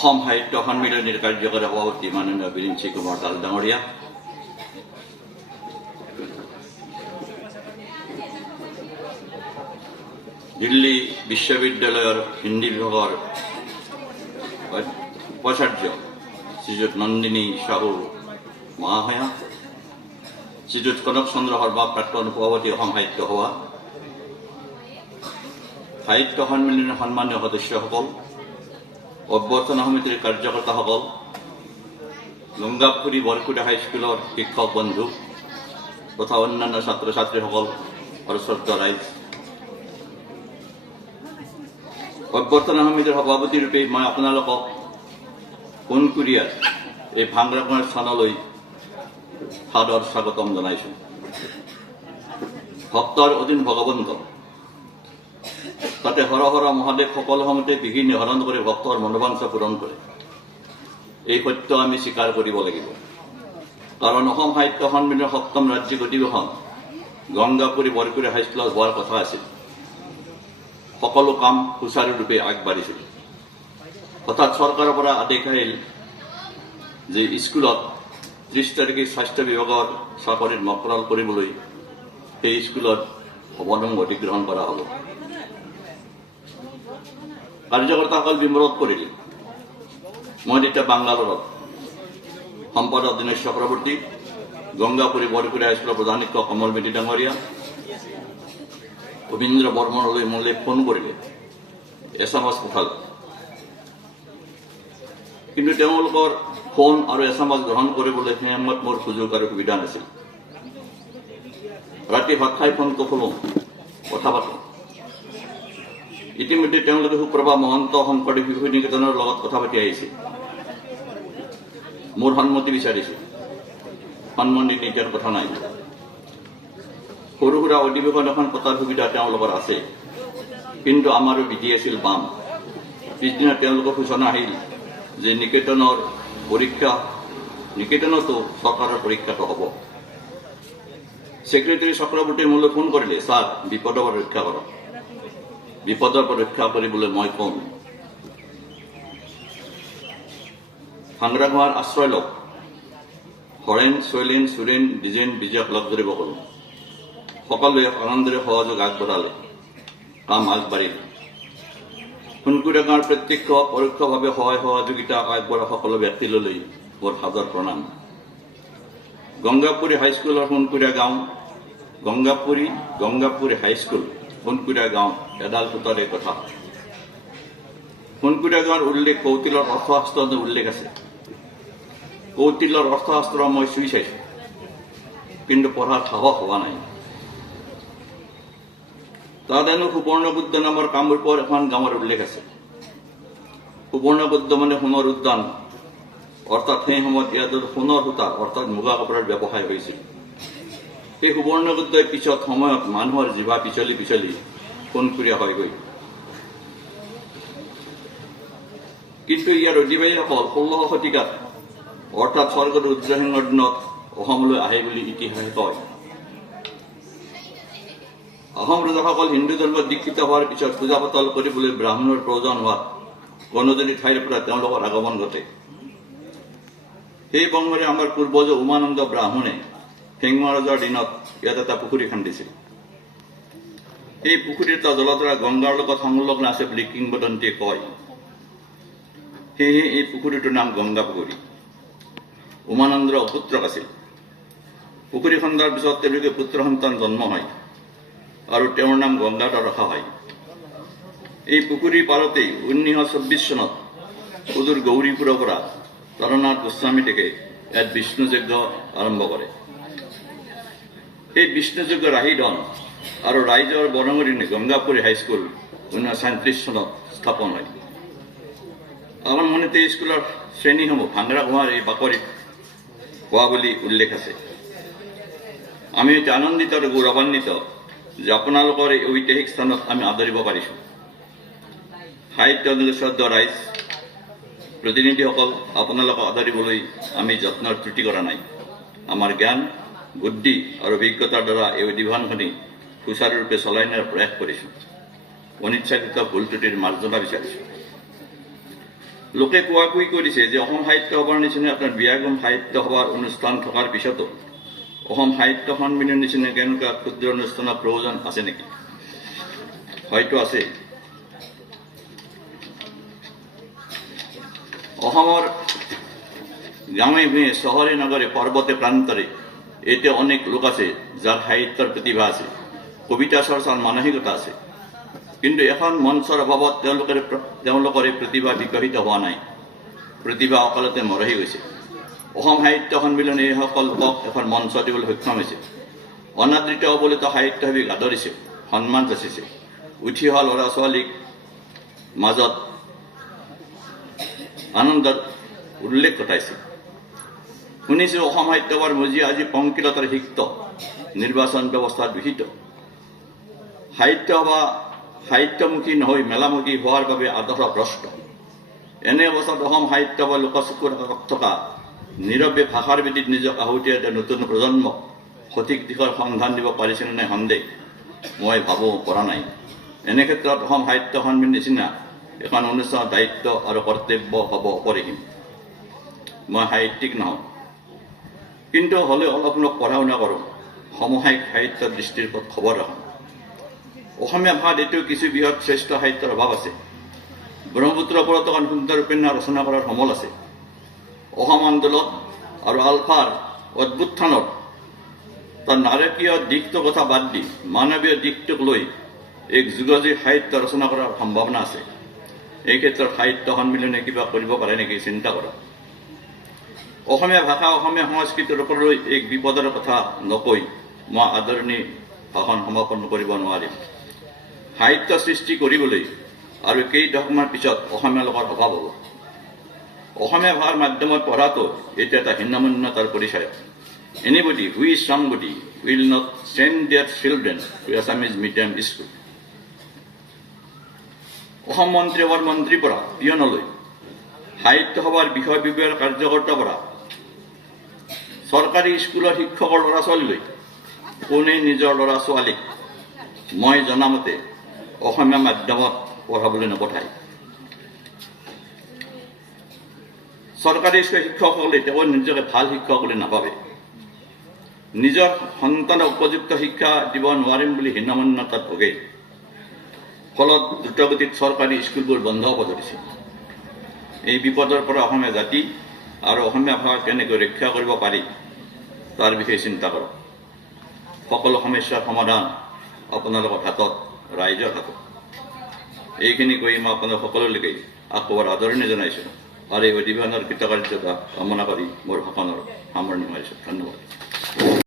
অসম সাহিত্য সন্মিলনীৰ কাৰ্যকৰী সভাপতি মাননীয় বিৰিঞ্চি কুমাৰ দাল ডাঙৰীয়া, দিল্লী বিশ্ববিদ্যালয়ৰ হিন্দী বিভাগৰ উপাচাৰ্য শ্ৰীযুত নন্দিনী সাহু মহাশয়া, শ্ৰীযুত কনক চন্দ্ৰ শৰ্মা প্ৰাক্তন সভাপতি অসম সাহিত্য সভা, সাহিত্য সন্মিলনীৰ সন্মানীয় সদস্যসকল, অভ্যৰ্থনা সমিতিৰ কাৰ্যকৰ্তাসকল, লংগাপুৰী বৰকুটা হাইস্কুলৰ শিক্ষক বন্ধু তথা অন্যান্য ছাত্ৰ ছাত্ৰীসকল আৰু শ্ৰদ্ধা ৰাইজ, অভ্যৰ্থনা সমিতিৰ সভাপতি ৰূপে মই আপোনালোকক সোণকুৰীয়াৰ এই ভাংৰাগৰ স্থানলৈ সাদৰ স্বাগতম জনাইছোঁ। ভক্তৰ অধীন ভগৱন্ত, তাতে হৰ হৰ মহাদেৱ সকলো সময়তে বিঘিনি নিহৰণ কৰি ভক্তৰ মনোবাঞ্ছা পূৰণ কৰে। এই সত্য আমি স্বীকাৰ কৰিব লাগিব, কাৰণ অসম সাহিত্য সন্মিলনৰ ৭ম ৰাজ্যিক অধিৱেশন গংগাপুৰী বৰকুটা হাইস্কুলত হোৱাৰ কথা আছিল। সকলো কাম সুচাৰুৰূপে আগবাঢ়িছিল। হঠাৎ চৰকাৰৰ পৰা আদেশ আহিল যে স্কুলত ৩০ তাৰিখে স্বাস্থ্য বিভাগৰ চাকৰিত মকৰাল কৰিবলৈ সেই স্কুলত অৱনম অধিগ্ৰহণ কৰা হ'ব। কাৰ্যকৰ্তাসকল বিমোৰত কৰিলে। মই তেতিয়া বাংগালোৰত সম্পাদক দীনেশ চক্ৰৱৰ্তী, গংগাপুৰী বৰকুটা হাইস্কুলৰ প্ৰধান শিক্ষক কমল বেদী ডাঙৰীয়া, ৰবীন্দ্ৰ বৰ্মনলৈ মোলৈ ফোন কৰিলে, এছএমএছ পঠালে। কিন্তু তেওঁলোকৰ ফোন আৰু এছএমএছ গ্ৰহণ কৰিবলৈ সেই সময়ত মোৰ সুযোগ আৰু সুবিধা নাছিল। ৰাতি ভাত খাই ফোনটো খোলোঁ, কথা পাতোঁ। ইতিমধ্যে তেওঁলোকে সুপ্ৰভা মহন্ত শংকৰদেৱ শিশু নিকেতনৰ লগত কথা পাতি আহিছে। মোৰ সন্মতি বিচাৰিছে। সন্মতি নিদিয়াৰ কথা নাই। সৰু সুৰা অধিৱেশন এখন পতাৰ সুবিধা তেওঁলোকৰ আছে, কিন্তু আমাৰো বিধি আছিল বাম। পিছদিনা তেওঁলোকৰ সূচনা আহিল যে নিকেতনতো চৰকাৰৰ পৰীক্ষাটো হ'ব। ছেক্ৰেটাৰী চক্ৰৱৰ্তীয়ে মোলৈ ফোন কৰিলে, ছাৰ বিপদৰ পৰা ৰক্ষা কৰক। বিপদৰ পৰা ৰক্ষা কৰিবলৈ মই কম, ভাংৰাগৰ আশ্ৰয় লওক। হৰেণ, শৈলেন, সুৰেণ, দ্বিজেন, বিজয়ক লগ ধৰিব ক'লো। সকলোৱে আনন্দৰে সহযোগ আগবঢ়ালে। কাম আগবাঢ়িল। সোণকুৰীয়া গাঁৱৰ প্ৰত্যক্ষ পৰোক্ষভাৱে সহায় সহযোগিতা আগবঢ়া সকলো ব্যক্তিলৈ মোৰ সাদৰ প্ৰণাম। গংগাপুৰী হাইস্কুলৰ সোণকুৰীয়া গাঁও, গংগাপুৰী হাইস্কুল সোণকুৰীয়া গাঁও এডাল সূতাৰে কথা। সোণকুৰীয়া গাঁৱৰ উল্লেখ কৌটিলৰ অৰ্থশাস্ত্ৰত উল্লেখ আছে। কৌটিলৰ অৰ্থশাস্ত্ৰ মই চুই চাইছোঁ, কিন্তু পঢ়াৰ সাহস হোৱা নাই। তাত হেনো সুবৰ্ণবুদ্ধ নামৰ কামৰূপৰ এখন গাঁৱৰ উল্লেখ আছে। সুবৰ্ণবুদ্ধ মানে সোণৰ উদ্যান, অৰ্থাৎ সেই সময়ত ইয়াত সোণৰ সূতা অৰ্থাৎ মুগা কাপোৰৰ ব্যৱসায় হৈছিল। সেই সুবৰ্ণবুদ্ধই পিছত সময়ত মানুহৰ জিভা পিছলি পিছলি সোণকুৰীয়া হৈ গৈ। কিন্তু ইয়াৰ অধিবাসীসকল ১৬শ শতিকাত অৰ্থাৎ স্বৰ্গদেউ ৰুদ্ৰসিংহৰ দিনত অসমলৈ আহে বুলি ইতিহাসে কয়। অসম ৰজাসকল হিন্দু ধৰ্মত দীক্ষিত হোৱাৰ পিছত পূজা পাতল কৰিবলৈ ব্ৰাহ্মণৰ প্ৰয়োজন হোৱাত গণজনী ঠাইৰ পৰা তেওঁলোকৰ আগমন ঘটে। সেই বংশৰে আমাৰ পূৰ্বজ উমানন্দ ব্ৰাহ্মণে সিংহ ৰজাৰ দিনত ইয়াত এটা পুখুৰী খান্দিছিল। এই পুখুৰীৰ এটা জলধাৰা গংগাৰ লগত সংলগ্ন আছে বুলি কিংবদন্তীয়ে কয়। সেয়েহে এই পুখুৰীটোৰ নাম গংগা পুখুৰী। উমানন্দৰ পুত্ৰক আছিল। পুখুৰী খন্দাৰ পিছত তেওঁলোকে পুত্ৰ সন্তান জন্ম হয় আৰু তেওঁৰ নাম গংগাধৰ ৰখা হয়। এই পুখুৰীৰ পাৰতেই 1924 চনত সুদূৰ গৌৰীপুৰৰ পৰা তাৰানাথ গোস্বামী থেকে ইয়াত বিষ্ণু যজ্ঞ আৰম্ভ কৰে। এই বিষ্ণু যজ্ঞ ৰাহি ধন আৰু ৰাইজৰ বৰঙণি গংগাপুৰী হাইস্কুল 1937 চনত স্থাপন হয়। আৰম্ভণিতে স্কুলৰ শ্ৰেণীসমূহ ভাংৰাগৰ এই বাকৰিত হোৱা বুলি উল্লেখ আছে। আমি এতিয়া আনন্দিত আৰু গৌৰৱান্বিত যে আপোনালোকৰ এই ঐতিহাসিক স্থানত আমি আদৰিব পাৰিছোঁ। সাহিত্য শ্ৰদ্ধা ৰাইজ, প্ৰতিনিধিসকল, আপোনালোকক আদৰিবলৈ আমি যত্নৰ ত্ৰুটি কৰা নাই। আমাৰ জ্ঞান, বুদ্ধি আৰু অভিজ্ঞতাৰ দ্বাৰা এই অধিৱেশনখনি সুচাৰুৰূপে চলাই নিয়াৰ প্ৰয়াস কৰিছোঁ। অনিচ্ছাকৃত ভুল ত্ৰুটিৰ মাৰ্জনা বিচাৰিছোঁ। লোকে কোৱাকুই কৰিছে যে অসম সাহিত্য সভাৰ নিচিনা আপোনাৰ বিয়াগম সাহিত্য সভাৰ অনুষ্ঠান থকাৰ পিছতো অসম সাহিত্য সন্মিলনৰ নিচিনা কেনেকুৱা ক্ষুদ্ৰ অনুষ্ঠানৰ প্ৰয়োজন আছে নেকি? হয়তো আছে। অসমৰ গাঁৱে ভূঞে চহৰে নগৰে পৰ্বতে প্ৰান্তৰে এতিয়া অনেক লোক আছে যাৰ সাহিত্যৰ প্ৰতিভা আছে, কবিতা চৰ্চাৰ মানসিকতা আছে, কিন্তু এখন মঞ্চৰ অভাৱত তেওঁলোকৰ প্ৰতিভা বিকশিত হোৱা নাই। প্ৰতিভা অকালতে মৰহি গৈছে। অসম সাহিত্য সন্মিলনে এইসকল লোকক এখন মঞ্চ দিবলৈ সক্ষম হৈছে। অনাদৃত অবলিত সাহিত্যসেৱীক আদৰিছে, সন্মান যাচিছে, উঠি অহা ল'ৰা ছোৱালীক মাজত আনন্দৰ উল্লেখ ঘটাইছে। শুনিছোঁ অসম সাহিত্য সভাৰ মজিয়া আজি পংকিলতাৰ সিক্ত, নিৰ্বাচন ব্যৱস্থাত বিহিত। সাহিত্য সভা সাহিত্যমুখী নহৈ মেলামুখী হোৱাৰ বাবে আদৰ্শ ভ্ৰষ্ট। এনে অৱস্থাত অসম সাহিত্য সভা লোকচকুৰ আগত থকা নীৰৱে ভাষাৰ ভেটিত নিজক আহুতি দিয়া নতুন প্ৰজন্মক সঠিক দিশৰ সন্ধান দিব পাৰিছেনে নাই সন্দেহ। মই ভাবোঁ পৰা নাই। এনে ক্ষেত্ৰত অসম সাহিত্য সন্মিলনৰ নিচিনা এখন অনুষ্ঠানৰ দায়িত্ব আৰু কৰ্তব্য হ'ব অপৰিসীম। মই সাহিত্যিক নহওঁ, কিন্তু হ'লেও অলপ পঢ়া শুনা কৰোঁ, সমসাময়িক সাহিত্যৰ দৃষ্টিৰ ওপৰত খবৰ ৰাখোঁ। অসমীয়া ভাষাত এতিয়াও কিছু বৃহৎ শ্ৰেষ্ঠ সাহিত্যৰ অভাৱ আছে। ব্ৰহ্মপুত্ৰৰ ওপৰত এখন সুন্দৰ উপন্যাস ৰচনা কৰাৰ সমল আছে। অসম আন্দোলন আৰু আলফাৰ অভ্যুত্থানত তাৰ নাৰকীয় দিশটোৰ কথা বাদ দি মানৱীয় দিশটোক লৈ এক যুগজুৰি সাহিত্য ৰচনা কৰাৰ সম্ভাৱনা আছে। এই ক্ষেত্ৰত সাহিত্য সন্মিলনে কিবা কৰিব পাৰে নেকি চিন্তা কৰা। অসমীয়া ভাষা অসমীয়া সংস্কৃতিৰ ওপৰলৈ এক বিপদৰ কথা নকৈ মই আদৰণি ভাষণ সমাপন কৰিব নোৱাৰিম। সাহিত্য সৃষ্টি কৰিবলৈ আৰু কেইদশকমান পিছত অসমীয়া লোকৰ অভাৱ হ'ব। অসমীয়া ভাষাৰ মাধ্যমত পঢ়াটো এইটো এটা হীনমন্যতাৰ পৰিচয়। Anybody who is somebody will not send their children to Assamese medium school. Assam মন্ত্ৰী সভাৰ মন্ত্ৰীৰ পৰা পিয়নলৈ, সাহিত্য সভাৰ বিষয় বিভাগৰ কাৰ্যকৰ্তাৰ পৰা চৰকাৰী স্কুলৰ শিক্ষকৰ ল'ৰা ছোৱালীলৈ কোনে নিজৰ ল'ৰা ছোৱালীক মই জনামতে অসমীয়া মাধ্যমত পঢ়াবলৈ নপঠায়। চৰকাৰী স্কুলৰ শিক্ষকসকলে তেওঁ নিজকে ভাল শিক্ষক বুলি নাভাবে। নিজৰ সন্তানক উপযুক্ত শিক্ষা দিব নোৱাৰিম বুলি হীনমন্যতাত ভোগে। ফলত দ্ৰুতগতিত চৰকাৰী স্কুলবোৰ বন্ধ হ'ব ধৰিছে। এই বিপদৰ পৰা অসমীয়া জাতি আৰু অসমীয়া ভাষা কেনেকৈ ৰক্ষা কৰিব পাৰি তাৰ বিষয়ে চিন্তা কৰক। সকলো সমস্যাৰ সমাধান আপোনালোকৰ হাতত, ৰাইজৰ হাতত। এইখিনি কৈ মই আপোনালোক সকলোলৈকে আকৌ আদৰণি জনাইছোঁ আৰু এই অধিৱেশনৰ কৃতকাৰ্যতা কামনা কৰি মোৰ ভাষণৰ সামৰণি মাৰিছোঁ। ধন্যবাদ।